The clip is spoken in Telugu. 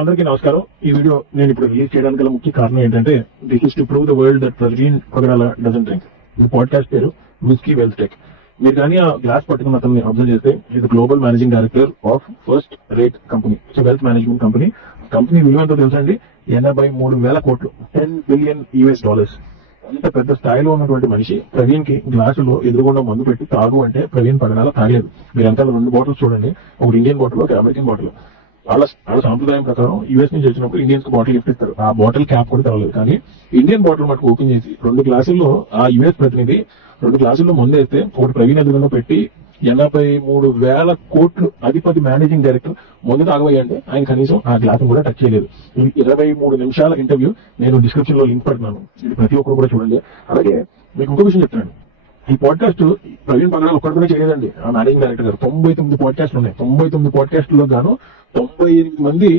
అందరికీ నమస్కారం. ఈ వీడియో నేను ఇప్పుడు రిలీజ్ చేయడానికి గల ముఖ్య కారణం ఏంటంటే this is to prove the world that Praveen Pagadala doesn't drink. ఈ పాడ్కాస్ట్ పేరు విస్కీ వెల్త్ టెక్. మీరు కానీ ఆ గ్లాస్ పట్టుకున్న అతన్ని అబ్జర్వ్ చేస్తే ఇది global managing director of first rate company, wealth management company. Company విలువ ఎంతో తెలుసండి, 83,000 కోట్లు, $10 బిలియన్. అంత పెద్ద స్థాయిలో ఉన్నటువంటి మనిషి ప్రవీణ్ కి గ్లాసులో ఎదురుగుండా మందు పెట్టి తాగు అంటే ప్రవీణ్ పగడాల తాగలేదు. మీరు అంతా 2 బాటిల్స్ చూడండి, ఒకటి ఇండియన్ బాటిల్, ఒక అమెరికన్ బాటిల్. వాళ్ళ సాంప్రదాయం ప్రకారం యూఎస్ నుంచి వచ్చినప్పుడు ఇండియన్స్ బాటిల్ గిఫ్ట్ ఇస్తారు. ఆ బాటిల్ క్యాప్ కూడా తెరవలేదు. కానీ ఇండియన్ బాటిల్ మటుకు ఓపెన్ చేసి 2 గ్లాసుల్లో ఆ యుఎస్ ప్రతినిధి 2 గ్లాసుల్లో ముందు వేస్తే ఒకటి ప్రవీణ్ ఎదురుగా పెట్టి 83,000 కోట్లు అధిపతి మేనేజింగ్ డైరెక్టర్ ముందు తాగబోయండి, ఆయన కనీసం ఆ గ్లాస్ కూడా టచ్ చేయలేదు. ఇది 23 నిమిషాల ఇంటర్వ్యూ. నేను డిస్క్రిప్షన్ లో లింక్ పెడుతున్నాను, ఇది ప్రతి ఒక్కరు కూడా చూడండి. అలాగే మీకు ఇంకో విషయం చెప్తాను, ఈ పాడ్కాస్ట్ ప్రవీణ్ పగడాల ఒక్కడితోనే చేయలేదండి. ఆ మేనేజింగ్ డైరెక్టర్ గారు 99 పాడ్కాస్ట్లు ఉన్నాయి. 99 పాడ్కాస్ట్లో గాను 98 మంది